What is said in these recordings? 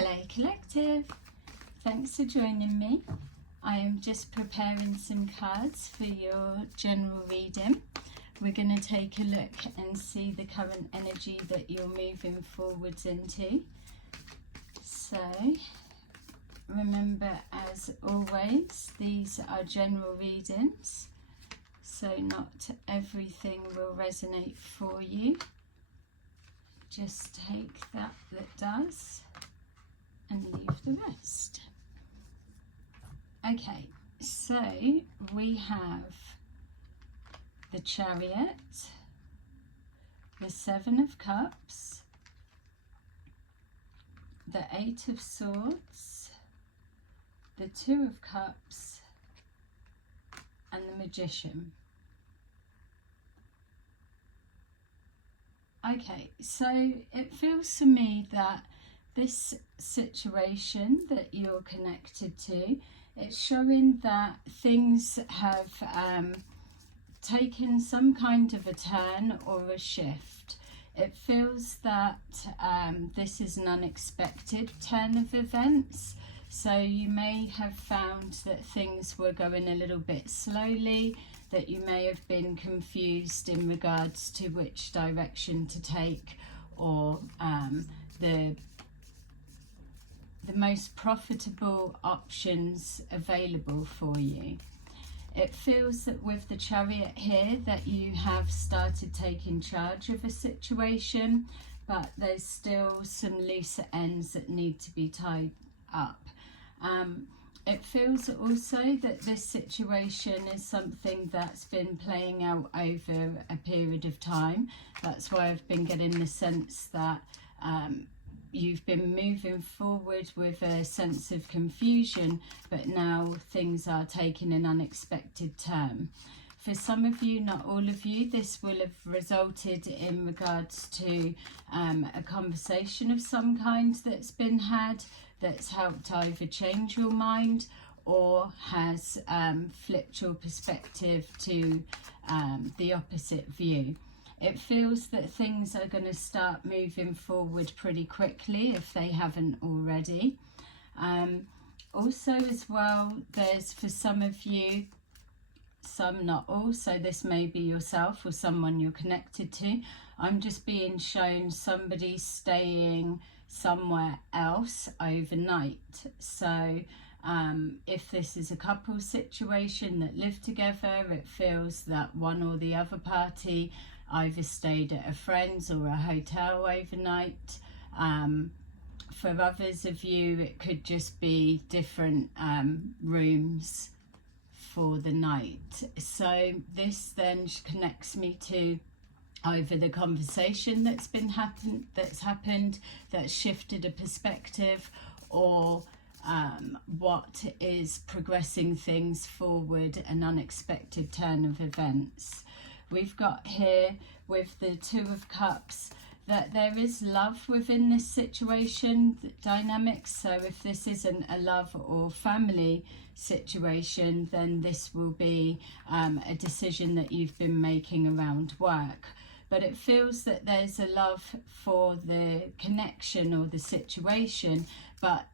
Hello Collective, thanks for joining me. I am just preparing some cards for your general reading. We're going to take a look and see the current energy that you're moving forwards into. So remember, as always, these are general readings, so not everything will resonate for you. Just take that does and leave the rest. Okay, so we have the Chariot, the Seven of Cups, the Eight of Swords, the Two of Cups, and the Magician. Okay, so it feels to me that this situation that you're connected to, it's showing that things have taken some kind of a turn or a shift. It feels that this is an unexpected turn of events. So you may have found that things were going a little bit slowly, that you may have been confused in regards to which direction to take, or the most profitable options available for you. It feels that with the Chariot here that you have started taking charge of a situation, but there's still some loose ends that need to be tied up. It feels also that this situation is something that's been playing out over a period of time. That's why I've been getting the sense that you've been moving forward with a sense of confusion, but now things are taking an unexpected turn. For some of you, not all of you, this will have resulted in regards to a conversation of some kind that's been had, that's helped either change your mind or has flipped your perspective to the opposite view. It feels that things are going to start moving forward pretty quickly if they haven't already. Also as well, there's for some of you, some not all, so this may be yourself or someone you're connected to. I'm just being shown somebody staying somewhere else overnight. So if this is a couple situation that live together, it feels that one or the other party either stayed at a friend's or a hotel overnight. For others of you, it could just be different rooms for the night. So this then connects me to either the conversation that's happened that's shifted a perspective, or what is progressing things forward, an unexpected turn of events. We've got here with the Two of Cups that there is love within this situation dynamics. So if this isn't a love or family situation, then this will be a decision that you've been making around work. But it feels that there's a love for the connection or the situation, but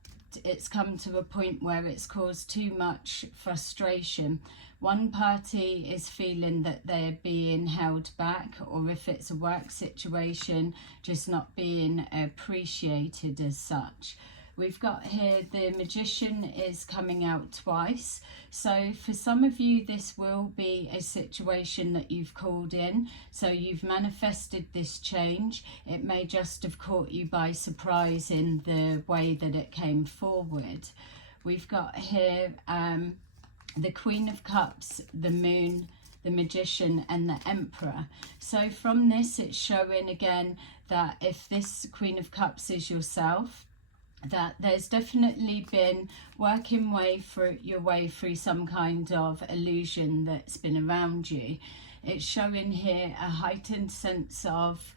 it's come to a point where it's caused too much frustration. One party is feeling that they're being held back, or if it's a work situation, just not being appreciated as such. We've got here the Magician is coming out twice. So for some of you, this will be a situation that you've called in. So you've manifested this change. It may just have caught you by surprise in the way that it came forward. We've got here the Queen of Cups, the Moon, the Magician, and the Emperor. So from this, it's showing again that if this Queen of Cups is yourself, that there's definitely been working your way through some kind of illusion that's been around you. It's showing here a heightened sense of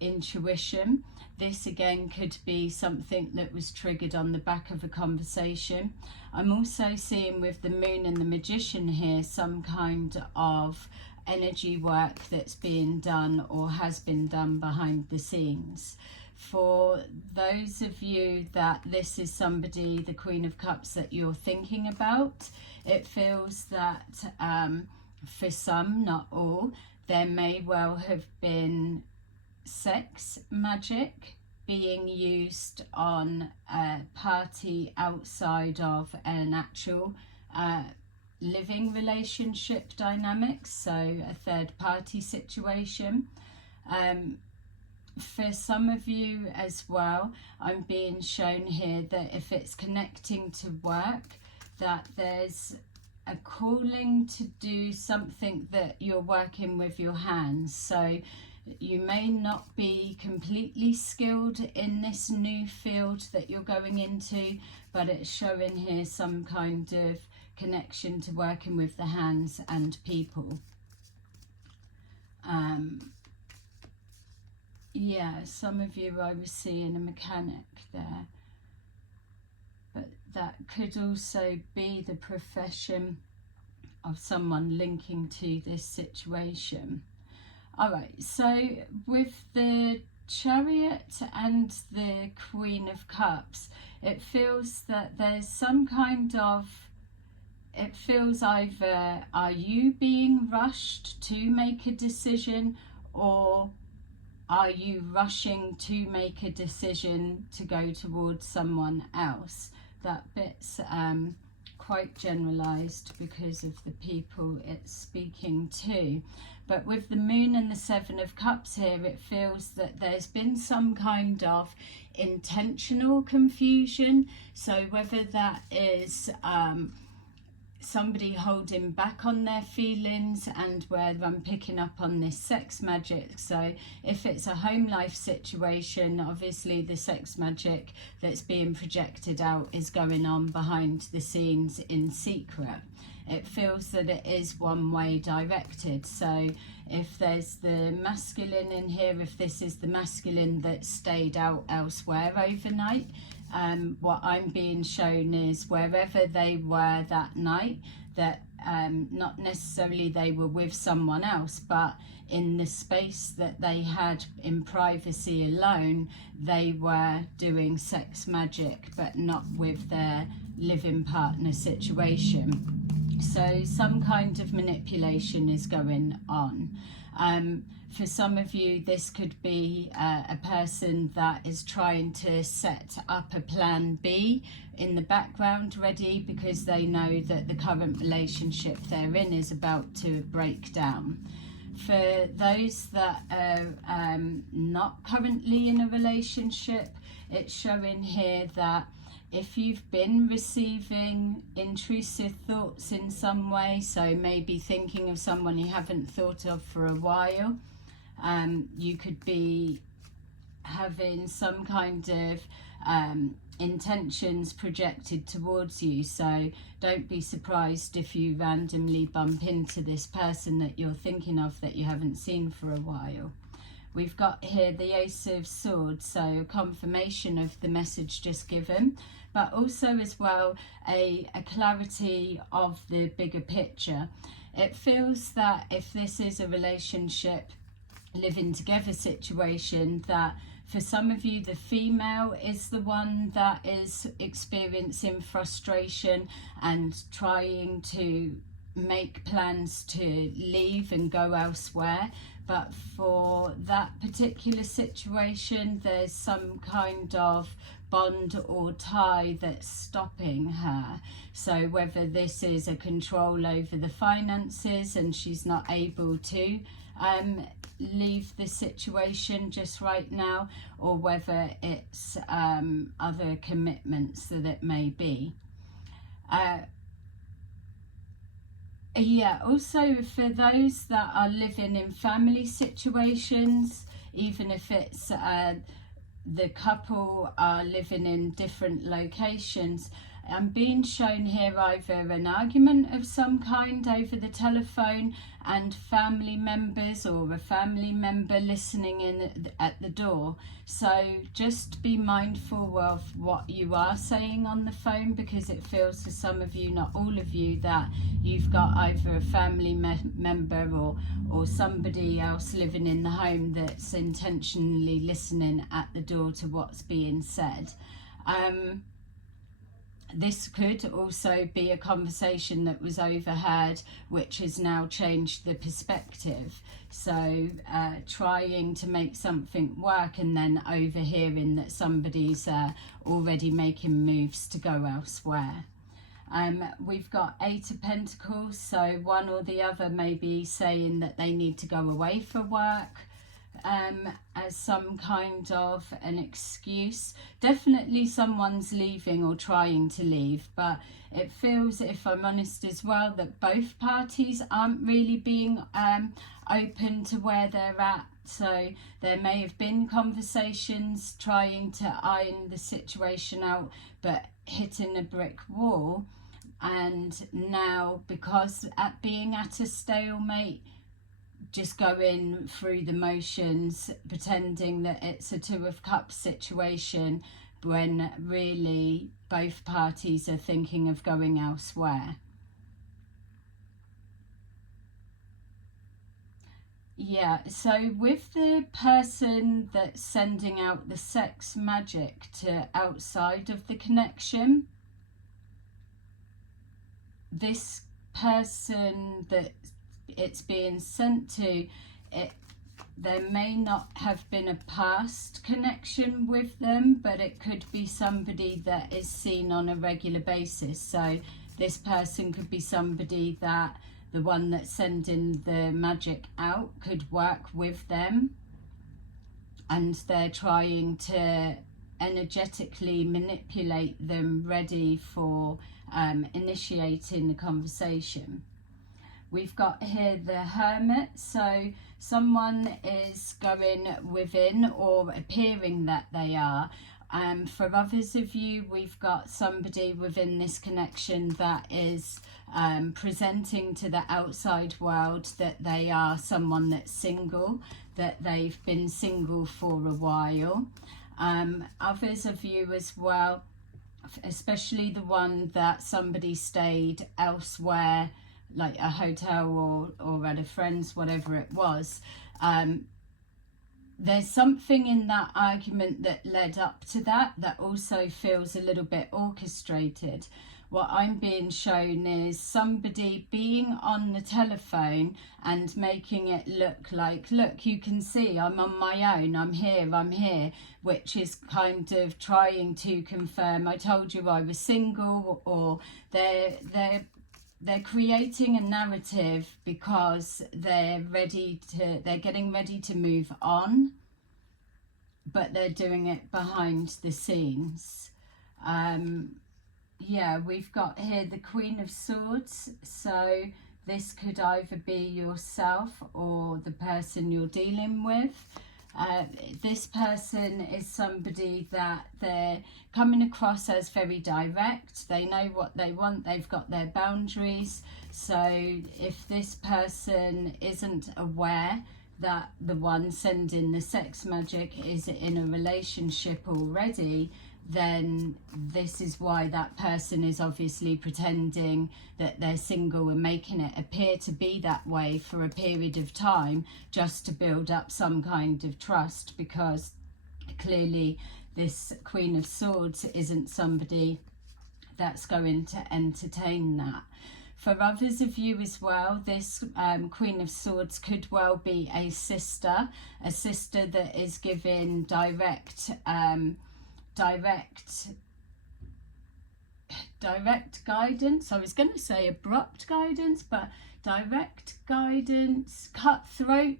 intuition. This again could be something that was triggered on the back of a conversation. I'm also seeing with the Moon and the Magician here some kind of energy work that's being done or has been done behind the scenes. For those of you that this is somebody, the Queen of Cups, that you're thinking about, it feels that for some, not all, there may well have been sex magic being used on a party outside of an actual living relationship dynamics, so a third party situation. For some of you as well, I'm being shown here that if it's connecting to work, that there's a calling to do something that you're working with your hands. So you may not be completely skilled in this new field that you're going into, but it's showing here some kind of connection to working with the hands and people. Yeah, some of you, I was seeing a mechanic there, but that could also be the profession of someone linking to this situation. All right, so with the Chariot and the Queen of Cups, it feels that there's some kind of, it feels either are you being rushed to make a decision, or are you rushing to make a decision to go towards someone else? That bit's quite generalized because of the people it's speaking to. But with the Moon and the Seven of Cups here, it feels that there's been some kind of intentional confusion. So whether that is somebody holding back on their feelings, and where I'm picking up on this sex magic. So if it's a home life situation, obviously the sex magic that's being projected out is going on behind the scenes in secret. It feels that it is one way directed. So if there's the masculine in here, if this is the masculine that stayed out elsewhere overnight, what I'm being shown is wherever they were that night, that not necessarily they were with someone else, but in the space that they had in privacy alone, they were doing sex magic, but not with their living partner situation. So some kind of manipulation is going on. For some of you, this could be a person that is trying to set up a plan B in the background ready, because they know that the current relationship they're in is about to break down. For those that are not currently in a relationship, it's showing here that if you've been receiving intrusive thoughts in some way, so maybe thinking of someone you haven't thought of for a while, you could be having some kind of intentions projected towards you. So don't be surprised if you randomly bump into this person that you're thinking of that you haven't seen for a while. We've got here the Ace of Swords, so a confirmation of the message just given, but also as well a clarity of the bigger picture. It feels that if this is a relationship, living together situation, that for some of you the female is the one that is experiencing frustration and trying to make plans to leave and go elsewhere. But for that particular situation, there's some kind of bond or tie that's stopping her. So whether this is a control over the finances and she's not able to leave the situation just right now, or whether it's other commitments that it may be. Yeah, also for those that are living in family situations, even if it's the couple are living in different locations, I'm being shown here either an argument of some kind over the telephone and family members, or a family member listening in at the door. So just be mindful of what you are saying on the phone, because it feels to some of you, not all of you, that you've got either a family member or somebody else living in the home that's intentionally listening at the door to what's being said. This could also be a conversation that was overheard, which has now changed the perspective. So trying to make something work and then overhearing that somebody's already making moves to go elsewhere. We've got 8 of Pentacles, so one or the other may be saying that they need to go away for work, as some kind of an excuse. Definitely someone's leaving or trying to leave, but it feels, if I'm honest as well, that both parties aren't really being open to where they're at. So there may have been conversations trying to iron the situation out, but hitting a brick wall. And now, because being at a stalemate, just going through the motions, pretending that it's a 2 of Cups situation, when really both parties are thinking of going elsewhere. Yeah, so with the person that's sending out the sex magic to outside of the connection, this person that it's being sent to, there may not have been a past connection with them, but it could be somebody that is seen on a regular basis. So this person could be somebody that the one that's sending the magic out could work with them, and they're trying to energetically manipulate them ready for initiating the conversation. We've got here the Hermit, so someone is going within or appearing that they are. For others of you, we've got somebody within this connection that is presenting to the outside world that they are someone that's single, that they've been single for a while. Others of you as well, especially the one that somebody stayed elsewhere, like a hotel or at a friend's, whatever it was. There's something in that argument that led up to that also feels a little bit orchestrated. What I'm being shown is somebody being on the telephone and making it look like, look, you can see I'm on my own, I'm here, which is kind of trying to confirm, I told you I was single, or they're creating a narrative because they're getting ready to move on, but they're doing it behind the scenes. Yeah, we've got here the Queen of Swords, so this could either be yourself or the person you're dealing with. This person is somebody that they're coming across as very direct. They know what they want, they've got their boundaries. So if this person isn't aware that the one sending the sex magic is in a relationship already, then this is why that person is obviously pretending that they're single and making it appear to be that way for a period of time, just to build up some kind of trust, because clearly this Queen of Swords isn't somebody that's going to entertain that. For others of you as well, this Queen of Swords could well be a sister that is giving direct guidance. I was going to say abrupt guidance, but direct guidance, cutthroat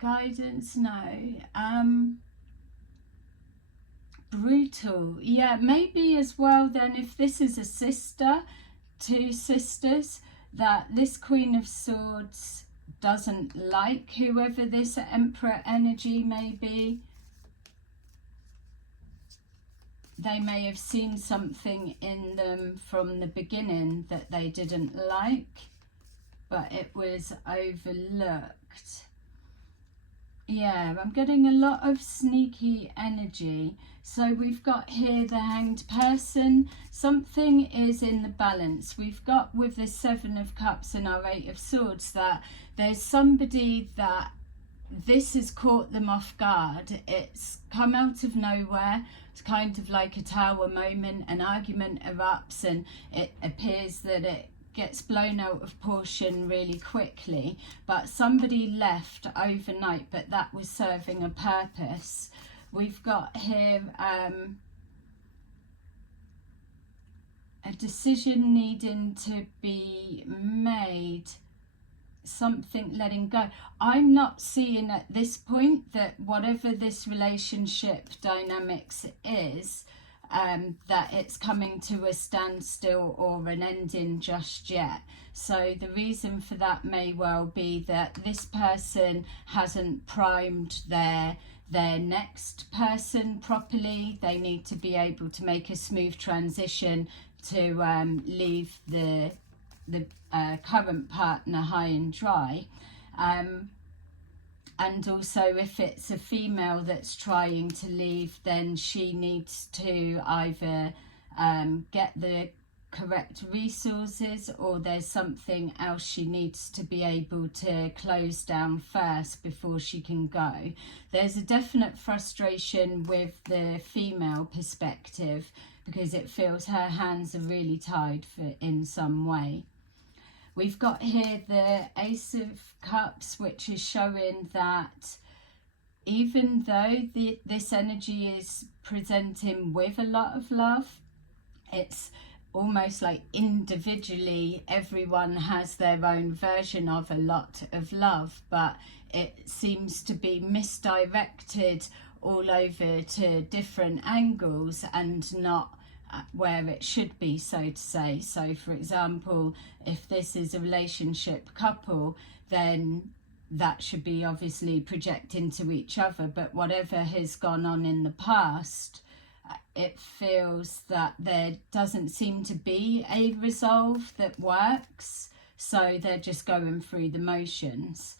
guidance, no. Brutal, yeah, maybe as well then, if this is a sister, 2 sisters, that this Queen of Swords doesn't like whoever this Emperor energy may be. they may have seen something in them from the beginning that they didn't like, but it was overlooked. Yeah, I'm getting a lot of sneaky energy. So we've got here the Hanged Person. Something is in the balance. We've got with the Seven of Cups and our Eight of Swords that there's somebody that this has caught them off guard. It's come out of nowhere. It's kind of like a tower moment. An argument erupts and it appears that it gets blown out of proportion really quickly, but somebody left overnight, but that was serving a purpose. We've got here a decision needing to be made, something letting go. I'm not seeing at this point that whatever this relationship dynamics is, that it's coming to a standstill or an ending just yet. So the reason for that may well be that this person hasn't primed their next person properly. They need to be able to make a smooth transition to leave the current partner high and dry. And also if it's a female that's trying to leave, then she needs to either get the correct resources, or there's something else she needs to be able to close down first before she can go. There's a definite frustration with the female perspective because it feels her hands are really tied in some way. We've got here the Ace of Cups, which is showing that even though this energy is presenting with a lot of love, it's almost like individually everyone has their own version of a lot of love, but it seems to be misdirected all over to different angles and not where it should be, so to say. So for example, if this is a relationship couple, then that should be obviously projecting to each other, but whatever has gone on in the past, it feels that there doesn't seem to be a resolve that works, so they're just going through the motions.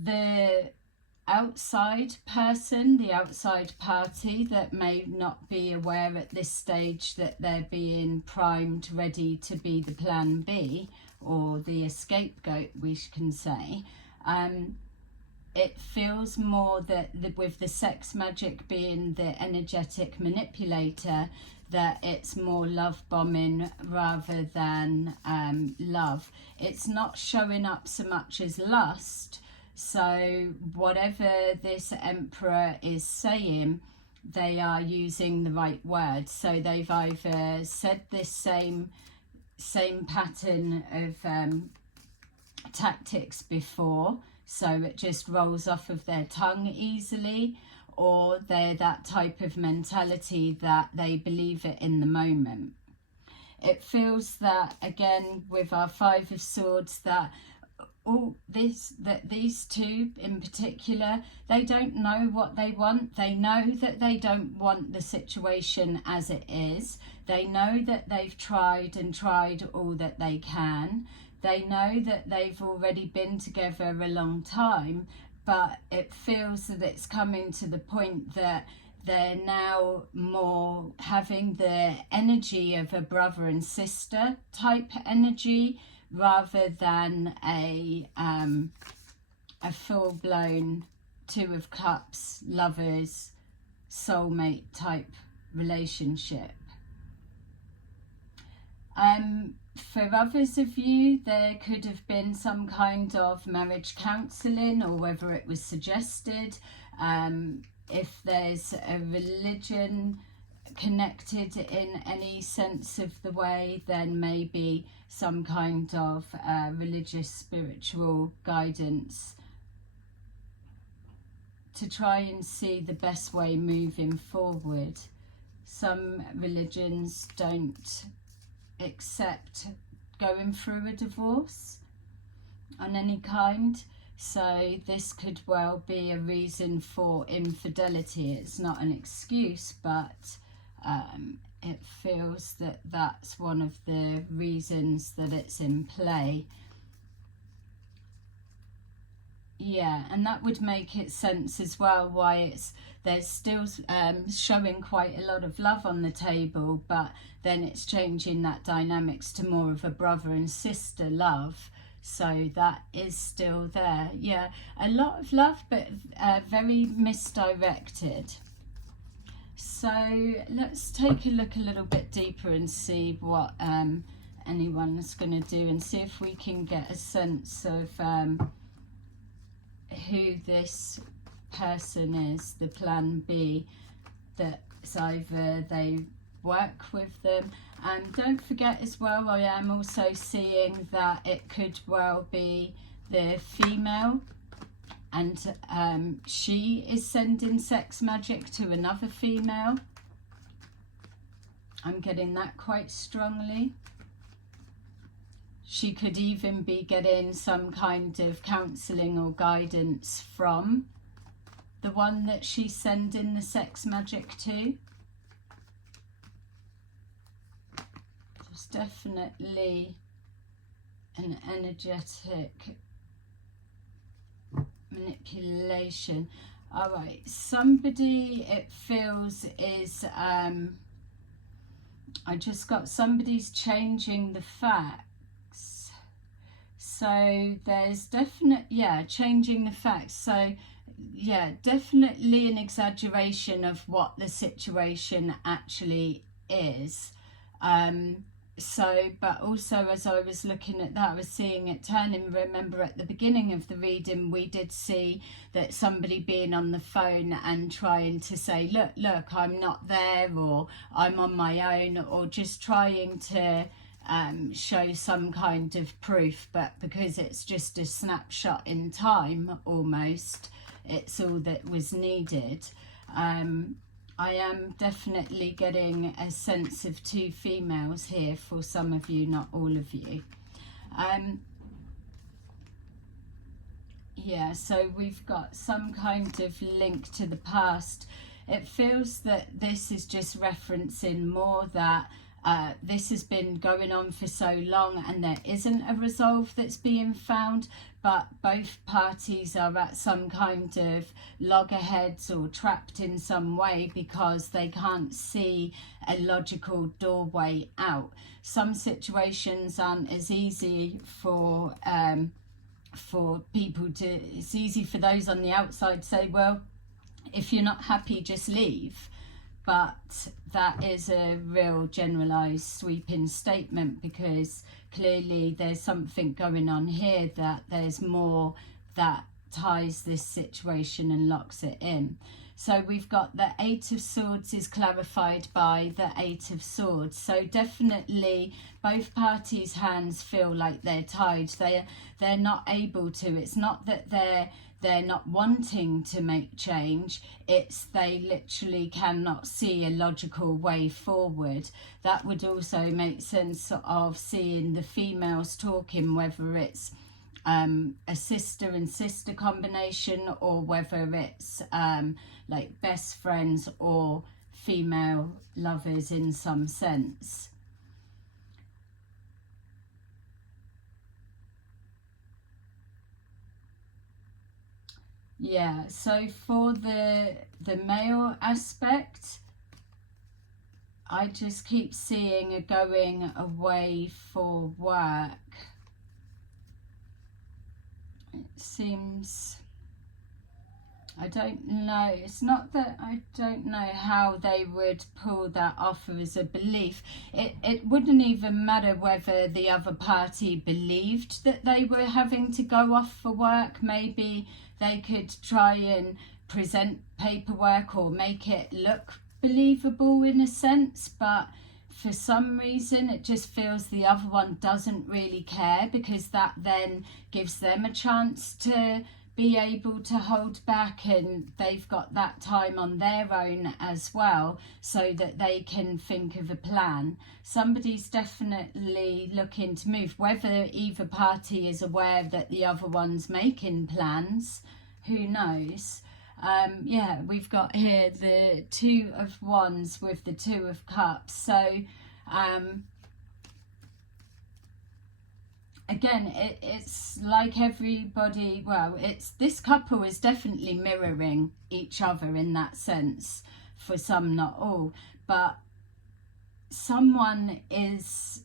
The outside person, the outside party that may not be aware at this stage that they're being primed, ready to be the plan B or the scapegoat, we can say. It feels more that with the sex magic being the energetic manipulator, that it's more love bombing rather than love. It's not showing up so much as lust. So whatever this Emperor is saying, they are using the right words. So they've either said this same pattern of tactics before, so it just rolls off of their tongue easily, or they're that type of mentality that they believe it in the moment. It feels that, again, with our Five of Swords, that these two in particular, they don't know what they want. They know that they don't want the situation as it is. They know that they've tried and tried all that they can. They know that they've already been together a long time, but it feels that it's coming to the point that they're now more having the energy of a brother and sister type energy, rather than a full-blown Two of Cups, lovers, soulmate type relationship. For others of you, there could have been some kind of marriage counselling, or whether it was suggested. If there's a religion connected in any sense of the way, then maybe some kind of religious spiritual guidance to try and see the best way moving forward. Some religions don't accept going through a divorce on any kind, So this could well be a reason for infidelity. It's not an excuse, but it feels that that's one of the reasons that it's in play. Yeah, and that would make it sense as well why there's still showing quite a lot of love on the table, but then it's changing that dynamics to more of a brother and sister love. So that is still there. Yeah, a lot of love, but very misdirected. So let's take a look a little bit deeper and see what anyone's going to do, and see if we can get a sense of who this person is, the plan B, that's either they work with them. And don't forget as well, I am also seeing that it could well be the female, and she is sending sex magic to another female. I'm getting that quite strongly. She could even be getting some kind of counselling or guidance from the one that she's sending the sex magic to. There's definitely an energetic manipulation. All right, somebody, it feels, is I just got somebody's changing the facts. So there's definite, yeah, changing the facts. So yeah, definitely an exaggeration of what the situation actually is. So, but also as I was looking at that, I was seeing it turning. Remember at the beginning of the reading, we did see that somebody being on the phone and trying to say, look, I'm not there, or I'm on my own, or just trying to show some kind of proof. But because it's just a snapshot in time, almost, it's all that was needed. I am definitely getting a sense of two females here for some of you, not all of you. Yeah, so we've got some kind of link to the past. It feels that this is just referencing more that this has been going on for so long and there isn't a resolve that's being found, but both parties are at some kind of loggerheads or trapped in some way because they can't see a logical doorway out. Some situations aren't as easy for people to, it's easy for those on the outside to say, well, if you're not happy, just leave. But that is a real generalized sweeping statement, because clearly there's something going on here, that there's more that ties this situation and locks it in. So we've got the Eight of Swords is clarified by the Eight of Swords. So definitely both parties' hands feel like they're tied. They're not able to. It's not that they're not wanting to make change, it's they literally cannot see a logical way forward. That would also make sense of seeing the females talking, whether it's a sister and sister combination, or whether it's like best friends or female lovers in some sense. Yeah, so for the male aspect, I just keep seeing a going away for work. It seems, I don't know, it's not that I don't know how they would pull that off as a belief. It wouldn't even matter whether the other party believed that they were having to go off for work. Maybe they could try and present paperwork or make it look believable in a sense, but for some reason it just feels the other one doesn't really care, because that then gives them a chance to be able to hold back, and they've got that time on their own as well, so that they can think of a plan. Somebody's definitely looking to move, whether either party is aware that the other one's making plans, who knows. Yeah, we've got here the Two of Wands with the Two of Cups. So again, it's like everybody, well, it's, this couple is definitely mirroring each other in that sense, for some, not all, but someone is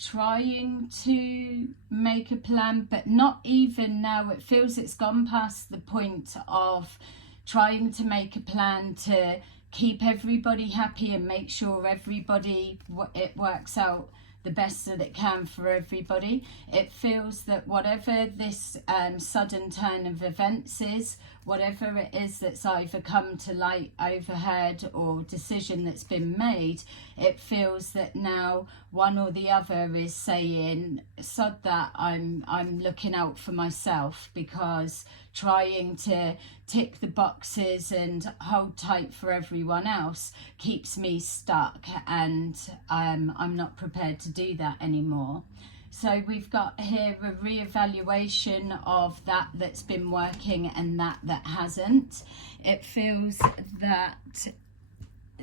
trying to make a plan, but not even now. It feels it's gone past the point of trying to make a plan to keep everybody happy and make sure everybody, it works out the best that it can for everybody. It feels that whatever this sudden turn of events is, whatever it is that's either come to light, overheard, or decision that's been made, it feels that now one or the other is saying, sod that, I'm looking out for myself, because trying to tick the boxes and hold tight for everyone else keeps me stuck, and I'm not prepared to do that anymore. So we've got here a re-evaluation of that that's been working and that hasn't. It feels that,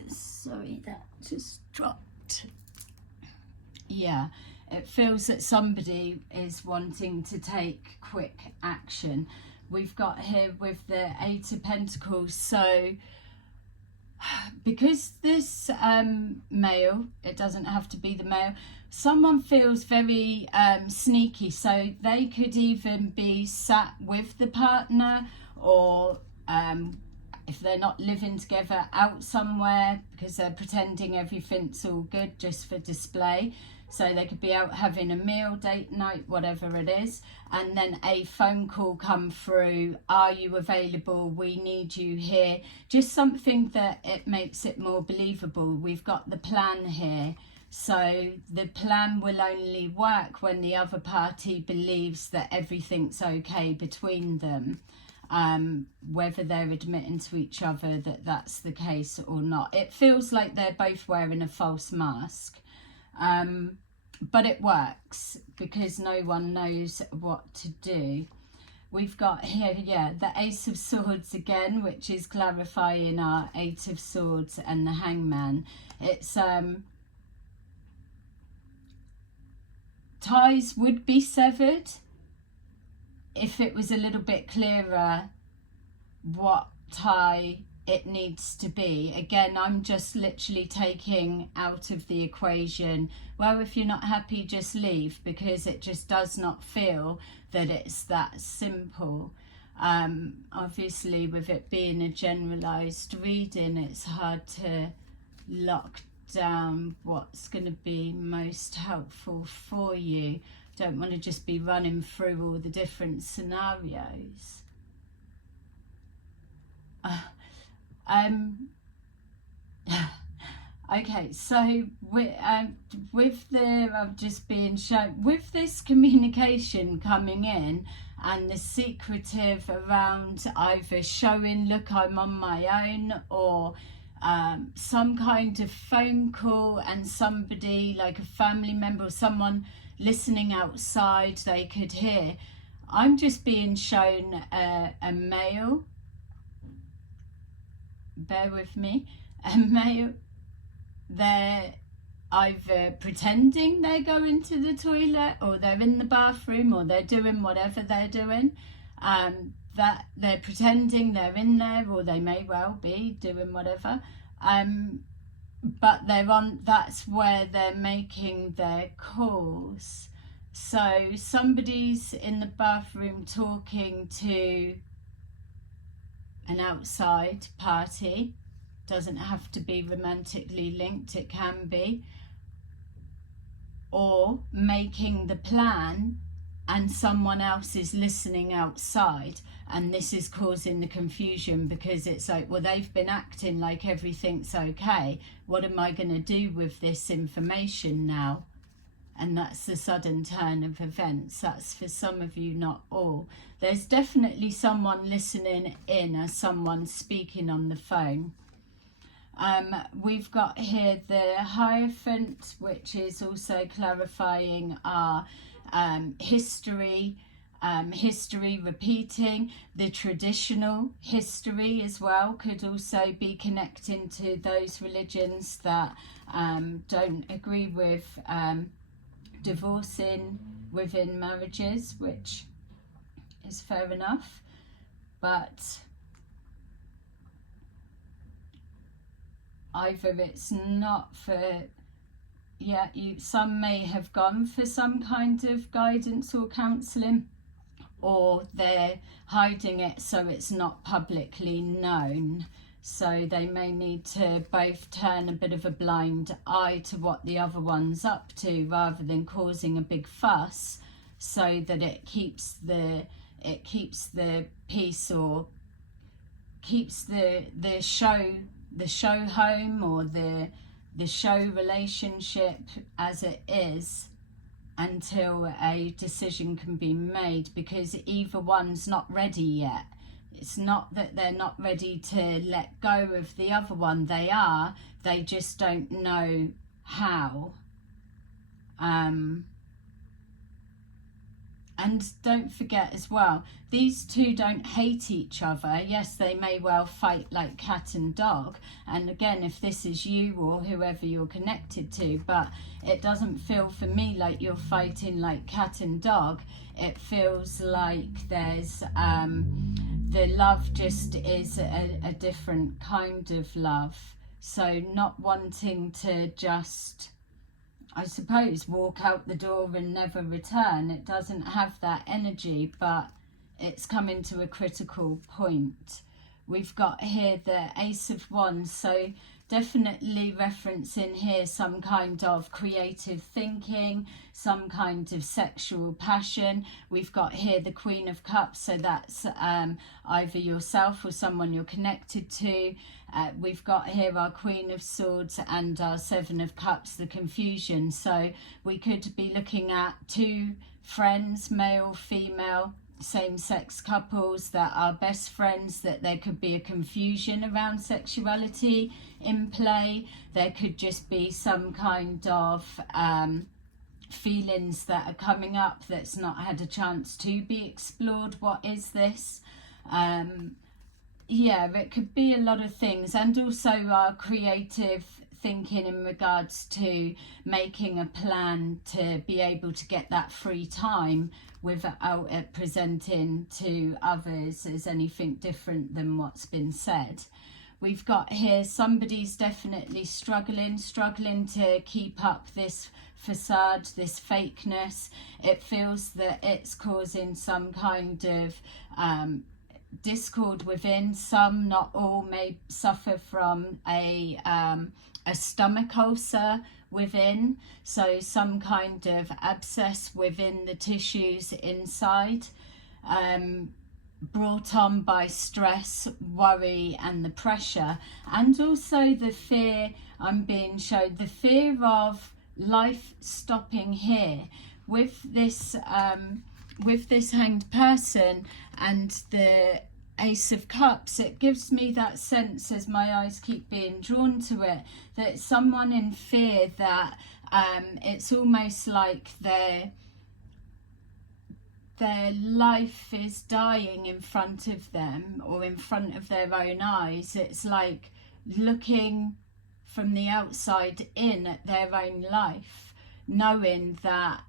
sorry, that just dropped. Yeah, it feels that somebody is wanting to take quick action. We've got here with the Eight of Pentacles. So because this male, it doesn't have to be the male, someone feels very sneaky, so they could even be sat with the partner, or if they're not living together, out somewhere because they're pretending everything's all good just for display. So they could be out having a meal, date night, whatever it is, and then a phone call come through. Are you available? We need you here. Just something that it makes it more believable. We've got the plan here. So the plan will only work when the other party believes that everything's okay between them, whether they're admitting to each other that that's the case or not. It feels like they're both wearing a false mask. But it works because no one knows what to do. We've got here, yeah, the Ace of Swords again, which is clarifying our Eight of Swords and the Hangman. It's ties would be severed if it was a little bit clearer what tie it needs to be. Again, I'm just literally taking out of the equation, well, if you're not happy, just leave, because it just does not feel that it's that simple. Obviously, with it being a generalized reading, it's hard to lock down what's going to be most helpful for you. Don't want to just be running through all the different scenarios. Okay, so with the just being shown, with this communication coming in and the secretive around either showing, look, I'm on my own, or some kind of phone call and somebody, like a family member or someone listening outside, they could hear. I'm just being shown a male, bear with me, a male, they're either pretending they're going to the toilet, or they're in the bathroom, or they're doing whatever they're doing, that they're pretending they're in there, or they may well be doing whatever, but they're on, that's where they're making their calls. So somebody's in the bathroom talking to an outside party. Doesn't have to be romantically linked, it can be. Or making the plan and someone else is listening outside, and this is causing the confusion, because it's like, well, they've been acting like everything's okay. What am I going to do with this information now? and that's the sudden turn of events. That's for some of you, not all. There's definitely someone listening in as someone speaking on the phone. We've got here the Hierophant, which is also clarifying our history, history repeating. The traditional history as well could also be connecting to those religions that don't agree with divorcing within marriages, which is fair enough, but either it's not for, yeah, some may have gone for some kind of guidance or counselling, or they're hiding it so it's not publicly known. So they may need to both turn a bit of a blind eye to what the other one's up to, rather than causing a big fuss, so that it keeps the peace, or keeps the show home, or the show relationship as it is, until a decision can be made, because either one's not ready yet. It's not that they're not ready to let go of the other one. They are. They just don't know how. And don't forget as well, these two don't hate each other. Yes, they may well fight like cat and dog. And again, if this is you or whoever you're connected to, but it doesn't feel for me like you're fighting like cat and dog. It feels like there's the love just is a different kind of love. So not wanting to just, I suppose, walk out the door and never return. It doesn't have that energy, but it's coming to a critical point. We've got here the Ace of Wands, so definitely referencing here some kind of creative thinking, some kind of sexual passion. We've got here the Queen of Cups, so that's either yourself or someone you're connected to. We've got here our Queen of Swords and our Seven of Cups, the confusion. So we could be looking at two friends, male, female, same-sex couples that are best friends, that there could be a confusion around sexuality in play. There could just be some kind of feelings that are coming up that's not had a chance to be explored. What is this? Yeah, it could be a lot of things, and also our creative thinking in regards to making a plan to be able to get that free time without it presenting to others as anything different than what's been said. We've got here somebody's definitely struggling to keep up this facade, this fakeness. It feels that it's causing some kind of discord within. Some, not all, may suffer from a stomach ulcer within, so some kind of abscess within the tissues inside, brought on by stress, worry and the pressure, and also the fear. I'm being shown the fear of life stopping here with this Hanged Person and the Ace of Cups. It gives me that sense, as my eyes keep being drawn to it, that someone in fear, that it's almost like their life is dying in front of them, or in front of their own eyes. It's like looking from the outside in at their own life, knowing that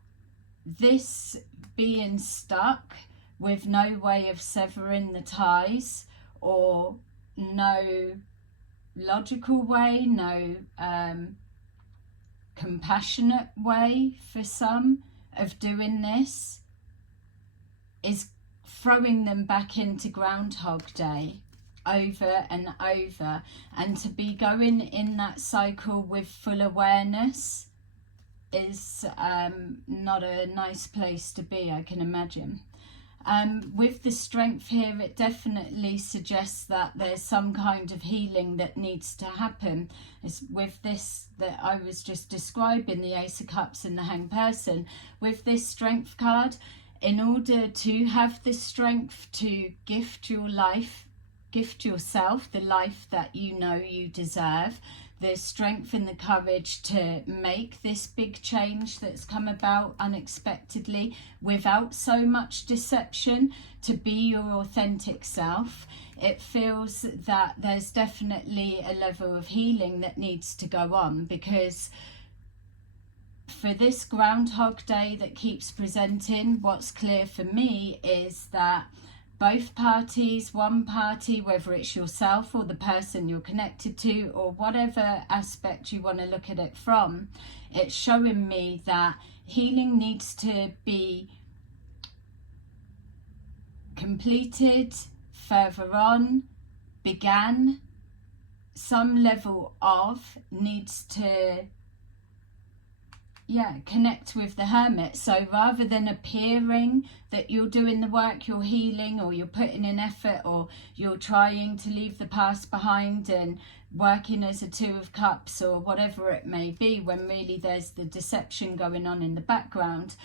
this being stuck with no way of severing the ties, or no logical way, no compassionate way for some of doing this, is throwing them back into Groundhog Day over and over. And to be going in that cycle with full awareness is not a nice place to be, I can imagine. With the Strength here, it definitely suggests that there's some kind of healing that needs to happen. It's with this that I was just describing, the Ace of Cups and the Hanged Person. With this Strength card, in order to have the strength to gift your life, gift yourself the life that you know you deserve, the strength and the courage to make this big change that's come about unexpectedly without so much deception, to be your authentic self, it feels that there's definitely a level of healing that needs to go on. Because for this Groundhog Day that keeps presenting, what's clear for me is that both parties, one party, whether it's yourself or the person you're connected to, or whatever aspect you want to look at it from, it's showing me that healing needs to be completed, further on, began, some level of needs to connect with the Hermit. So rather than appearing that you're doing the work, you're healing, or you're putting in effort, or you're trying to leave the past behind and working as a Two of Cups or whatever it may be, when really there's the deception going on in the background,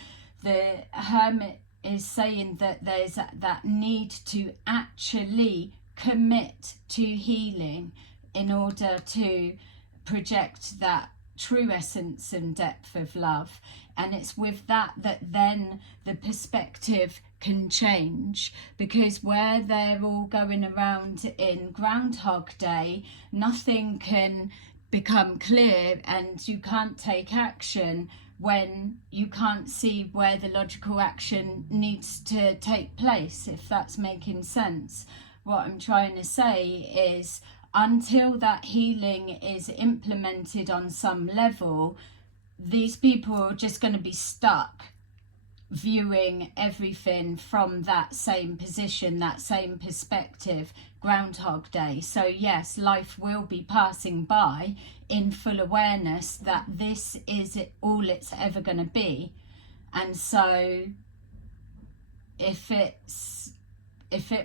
the Hermit is saying that there's that need to actually commit to healing in order to project that true essence and depth of love. And it's with that then the perspective can change, because where they're all going around in Groundhog Day, nothing can become clear and you can't take action when you can't see where the logical action needs to take place, if that's making sense. What I'm trying to say is, until that healing is implemented on some level, these people are just going to be stuck viewing everything from that same position, that same perspective, Groundhog Day. So yes, life will be passing by in full awareness that this is all it's ever going to be. And so if it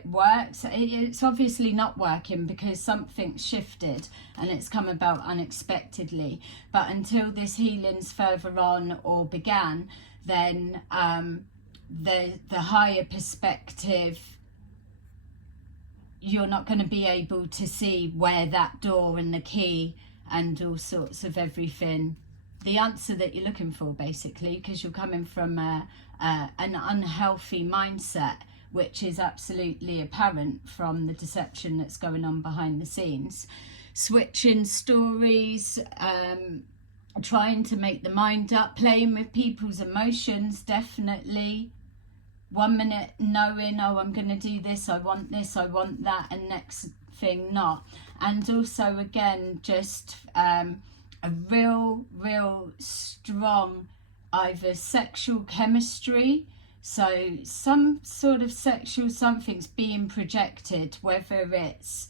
works, it's obviously not working because something's shifted and it's come about unexpectedly. But until this healing's further on or began, then the higher perspective, you're not going to be able to see where that door and the key and all sorts of everything, the answer that you're looking for, basically, because you're coming from an unhealthy mindset, which is absolutely apparent from the deception that's going on behind the scenes. Switching stories, trying to make the mind up, playing with people's emotions, definitely. 1 minute knowing, oh, I'm going to do this, I want that, and next thing not. And also, again, just a real strong either sexual chemistry, so some sort of sexual something's being projected, whether it's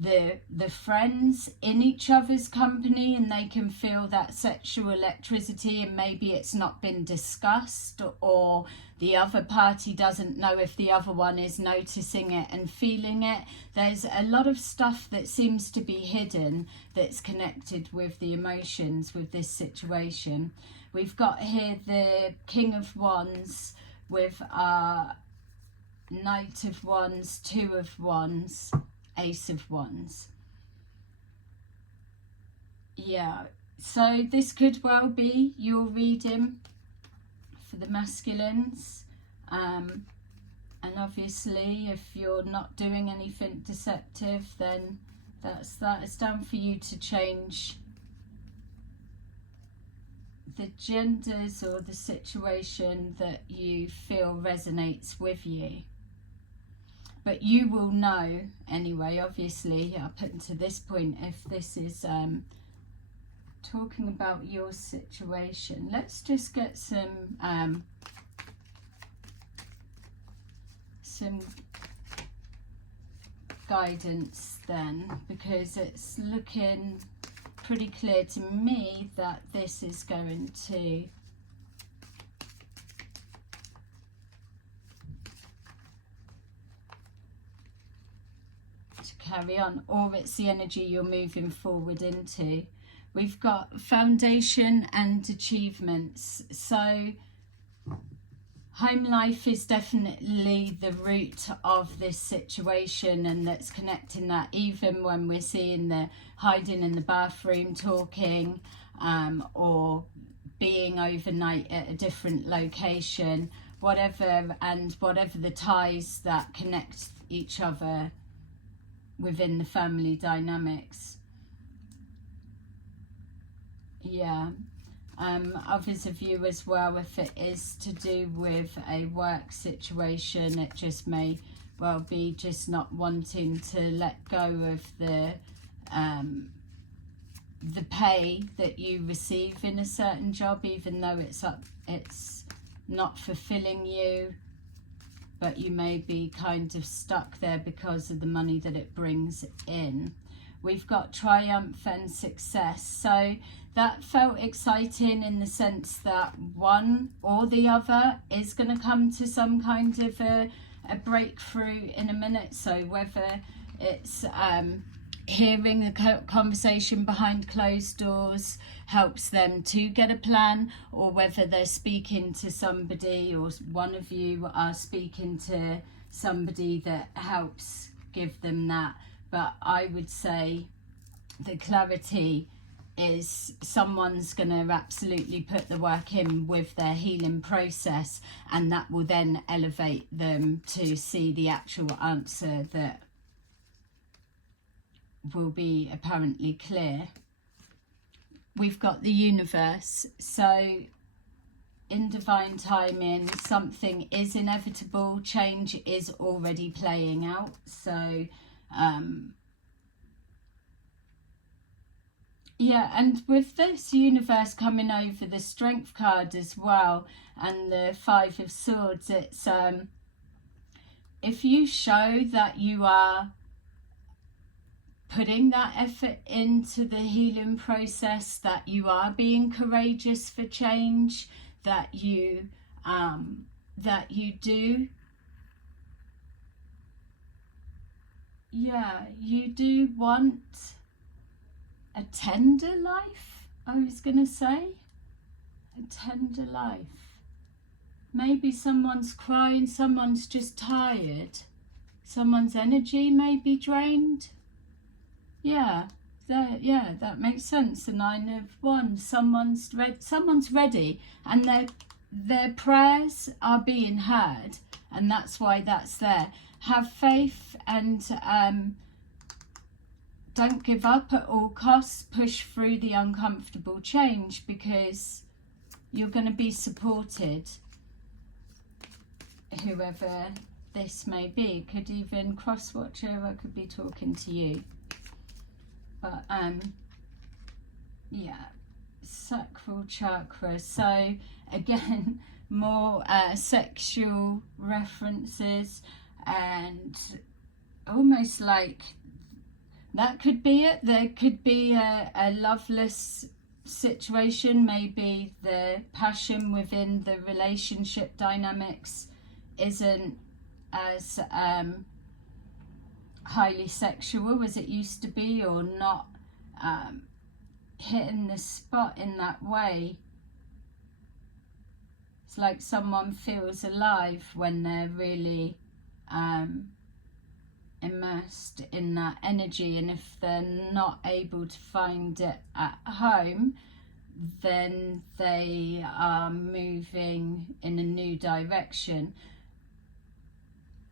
the friends in each other's company and they can feel that sexual electricity and maybe it's not been discussed, or the other party doesn't know if the other one is noticing it and feeling it. There's a lot of stuff that seems to be hidden that's connected with the emotions with this situation. We've got here the King of Wands with our Knight of Wands, Two of Wands, Ace of Wands. Yeah, so this could well be your reading for the masculines, and obviously if you're not doing anything deceptive, then that is down for you to change the genders or the situation that you feel resonates with you. But you will know anyway, obviously, up until this point, if this is talking about your situation. Let's just get some guidance then, because it's looking pretty clear to me that this is going to to carry on, or it's the energy you're moving forward into. We've got foundation and achievements. So home life is definitely the root of this situation, and that's connecting that, even when we're seeing the hiding in the bathroom talking, or being overnight at a different location, whatever, and whatever the ties that connect each other within the family dynamics. Yeah. Others of you as well, if it is to do with a work situation, it just may well be just not wanting to let go of the pay that you receive in a certain job, even though it's not fulfilling you, but you may be kind of stuck there because of the money that it brings in. We've got triumph and success. So that felt exciting in the sense that one or the other is going to come to some kind of a breakthrough in a minute. So whether it's hearing the conversation behind closed doors helps them to get a plan, or whether they're speaking to somebody, or one of you are speaking to somebody that helps give them that. But I would say the clarity is someone's going to absolutely put the work in with their healing process, and that will then elevate them to see the actual answer that will be apparently clear. We've got the universe. So in divine timing, something is inevitable. Change is already playing out. So yeah, and with this universe coming over the strength card as well, and the 5 of swords, it's if you show that you are putting that effort into the healing process, that you are being courageous for change, that you do, yeah, you do want a tender life, I was going to say. A tender life. Maybe someone's crying, someone's just tired. Someone's energy may be drained. Yeah, that makes sense. The 9 of Wands. Someone's ready, and their prayers are being heard, and that's why that's there. Have faith, and don't give up at all costs. Push through the uncomfortable change, because you're going to be supported, whoever this may be. Could even cross-watcher, I could be talking to you. But yeah, sacral chakra. So again, more sexual references, and almost like that could be it. There could be a loveless situation. Maybe the passion within the relationship dynamics isn't as highly sexual as it used to be, or not hitting the spot in that way. It's like someone feels alive when they're really immersed in that energy, and if they're not able to find it at home, then they are moving in a new direction.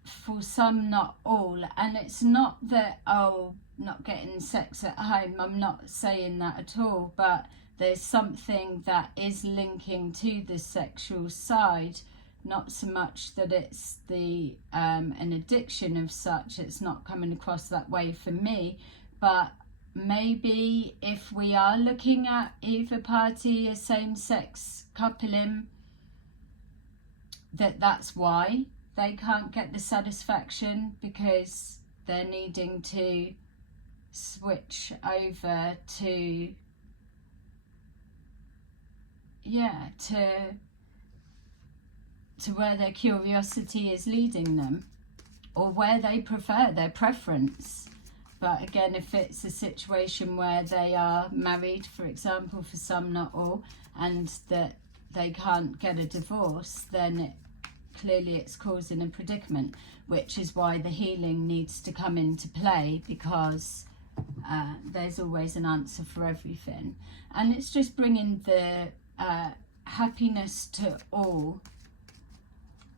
For some, not all. And it's not that, oh, not getting sex at home, I'm not saying that at all, but there's something that is linking to the sexual side. Not so much that it's the an addiction of such, it's not coming across that way for me, but maybe if we are looking at either party a same-sex coupling, that's why they can't get the satisfaction, because they're needing to switch over to, yeah, to where their curiosity is leading them, or where they prefer, their preference. But again, if it's a situation where they are married, for example, for some, not all, and that they can't get a divorce, then clearly it's causing a predicament, which is why the healing needs to come into play, because there's always an answer for everything. And it's just bringing the happiness to all.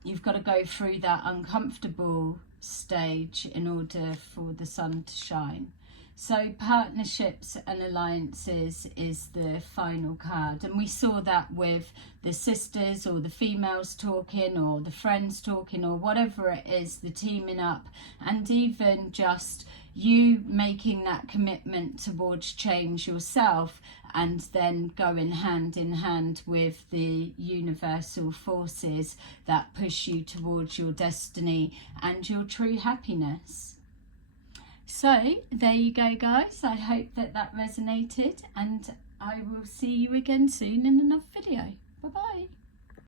You've got to go through that uncomfortable stage in order for the sun to shine. So partnerships and alliances is the final card, and we saw that with the sisters or the females talking or the friends talking or whatever it is, the teaming up, and even just you making that commitment towards change yourself, and then going hand in hand with the universal forces that push you towards your destiny and your true happiness. So there you go, guys. I hope that that resonated, and I will see you again soon in another video. Bye bye.